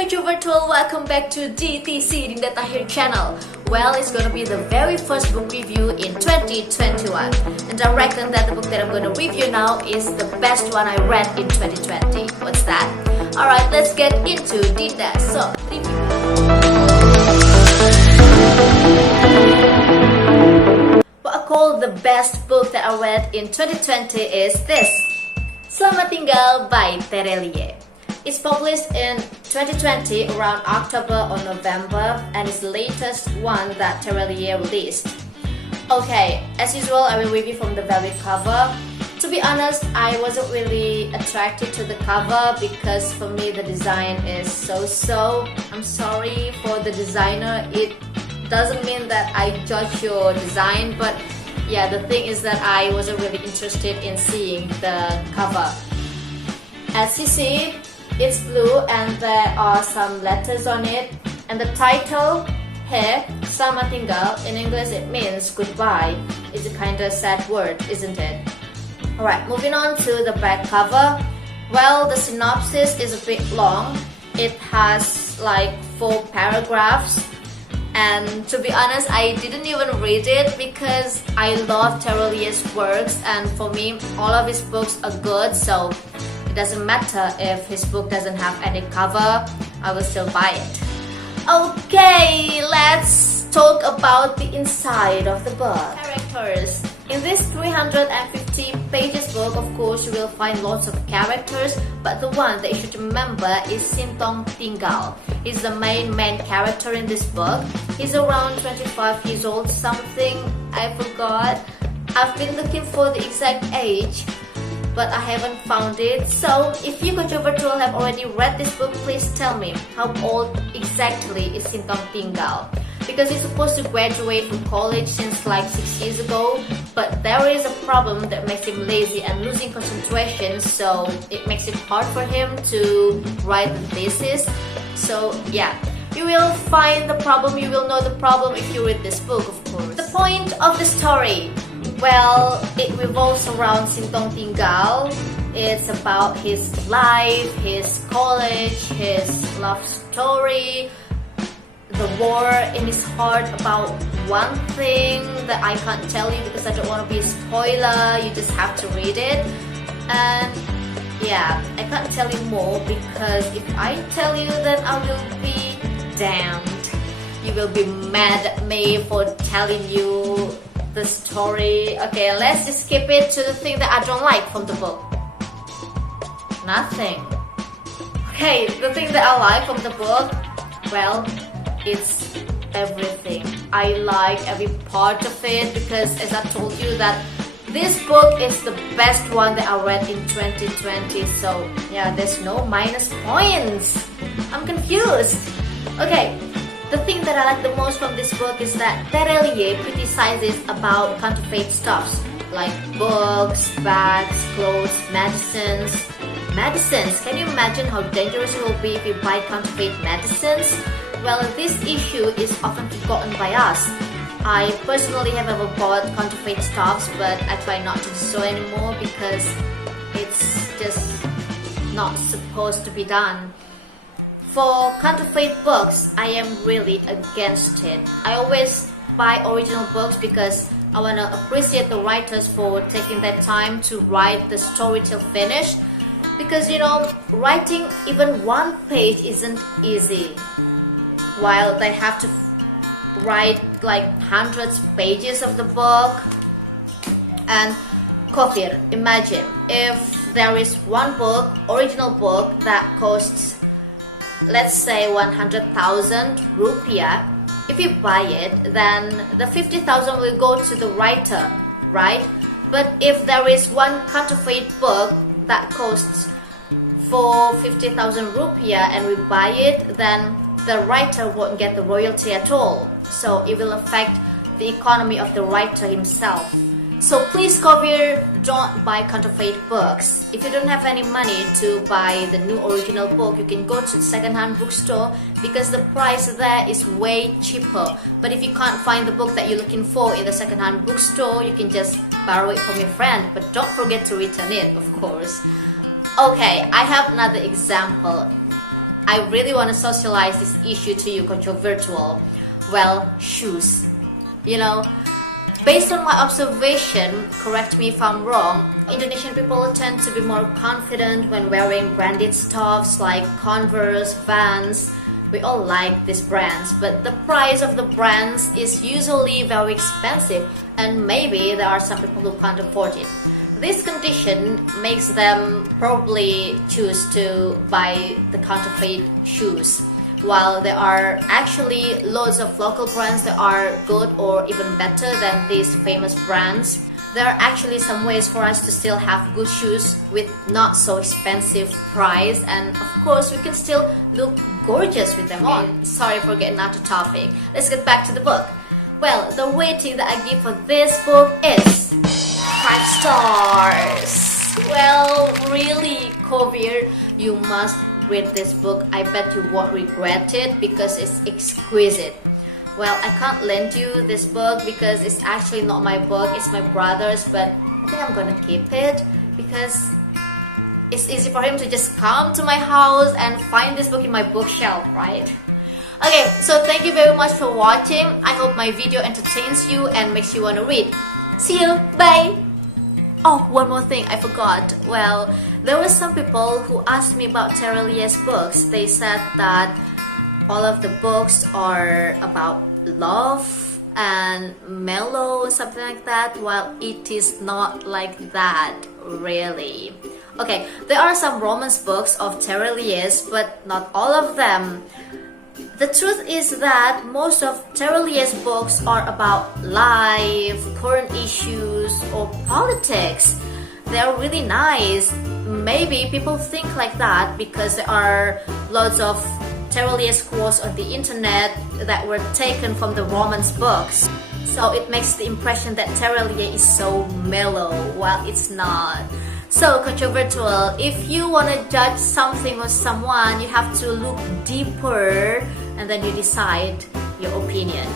Konco Virtual, welcome back to DTC Dinda Tahir channel. Well, it's gonna be the very first book review in 2021, and I reckon that the book that I'm gonna review now is the best one I read in 2020. What's that? Alright, let's get into Dinda. So, review. What I call the best book that I read in 2020 is this, Selamat Tinggal by Tere Liye. It's published in 2020 around October or November, and it's the latest one that Tere Liye released. Okay, as usual, I will review from the very cover. To be honest, I wasn't really attracted to the cover because for me the design is so-so. I'm sorry for the designer. It doesn't mean that I judge your design, but yeah, the thing is that I wasn't really interested in seeing the cover. As you see, it's blue and there are some letters on it, and the title here, Selamat Tinggal, in English it means goodbye. It's a kind of sad word, isn't it? Alright, moving on to the back cover. Well, the synopsis is a bit long. It has like 4 paragraphs, and to be honest, I didn't even read it because I love Tere Liye's works, and for me all of his books are good, so it doesn't matter if his book doesn't have any cover, I will still buy it. Okay, let's talk about the inside of the book. Characters. In this 350 pages book, of course, you will find lots of characters, but the one that you should remember is Tinggal. He's the main character in this book. He's around 25 years old, something, I forgot. I've been looking for the exact age, but I haven't found it. So if you Konco Virtual have already read this book, please tell me how old exactly is Tinggal, because he's supposed to graduate from college since like 6 years ago, but there is a problem that makes him lazy and losing concentration, so it makes it hard for him to write the thesis. So yeah, you will find the problem, you will know the problem if you read this book, of course. The point of the story, well, it revolves around Tinggal. It's about his life, his college, his love story, the war in his heart about one thing that I can't tell you because I don't want to be a spoiler. You just have to read it. And yeah, I can't tell you more because if I tell you, then I will be damned. You will be mad at me for telling you the story. Okay, let's just skip it to the thing that I don't like from the book. Nothing. Okay, the thing that I like from the book, well, it's everything. I like every part of it because, as I told you, that this book is the best one that I read in 2020. So yeah, there's no minus points. I'm confused. Okay, the thing that I like the most from this book is that Tere Liye criticizes about counterfeit stuffs like books, bags, clothes, medicines. Medicines, can you imagine how dangerous it will be if you buy counterfeit medicines? Well, this issue is often forgotten by us. I personally have ever bought counterfeit stuffs, but I try not to do so anymore because it's just not supposed to be done. For counterfeit books, I am really against it. I always buy original books because I want to appreciate the writers for taking their time to write the story till finish. Because you know, writing even one page isn't easy, while they have to write like hundreds of pages of the book. And Kofir, imagine if there is one book, original book, that costs, let's say 100,000 rupiah. If you buy it, then the 50,000 will go to the writer, right? But if there is one counterfeit book that costs for 50,000 rupiah and we buy it, then the writer won't get the royalty at all. So it will affect the economy of the writer himself. So please, Kofir, don't buy counterfeit books. If you don't have any money to buy the new original book, you can go to the second-hand bookstore because the price there is way cheaper. But if you can't find the book that you're looking for in the second-hand bookstore, you can just borrow it from your friend. But don't forget to return it, of course. Okay, I have another example. I really want to socialize this issue to you, Konco Virtual. Well, shoes. You know, based on my observation, correct me if I'm wrong, Indonesian people tend to be more confident when wearing branded stuffs like Converse, Vans. We all like these brands, but the price of the brands is usually very expensive, and maybe there are some people who can't afford it. This condition makes them probably choose to buy the counterfeit shoes, while there are actually loads of local brands that are good or even better than these famous brands. There are actually some ways for us to still have good shoes with not so expensive price, and of course we can still look gorgeous with them on. Sorry for getting out of topic. Let's get back to the book. Well, the rating that I give for this book is 5 stars. Well, really, Kobir, you must read this book. I bet you won't regret it because it's exquisite. Well, I can't lend you this book because it's actually not my book, it's my brother's, but I think I'm gonna keep it because it's easy for him to just come to my house and find this book in my bookshelf, right? Okay, so thank you very much for watching. I hope my video entertains you and makes you want to read. See you, bye! Oh, one more thing, I forgot. Well, there were some people who asked me about Tere Liye's books. They said that all of the books are about love and mellow, something like that, while it is not like that, really. Okay, there are some romance books of Tere Liye's, but not all of them. The truth is that most of Tere Liye's books are about life, current issues, or politics. They're really nice. Maybe people think like that because there are lots of Tere Liye's quotes on the internet that were taken from the romance books. So it makes the impression that Tere Liye is so mellow, while it's not. So, Konco Virtual, if you want to judge something or someone, you have to look deeper and then you decide your opinion.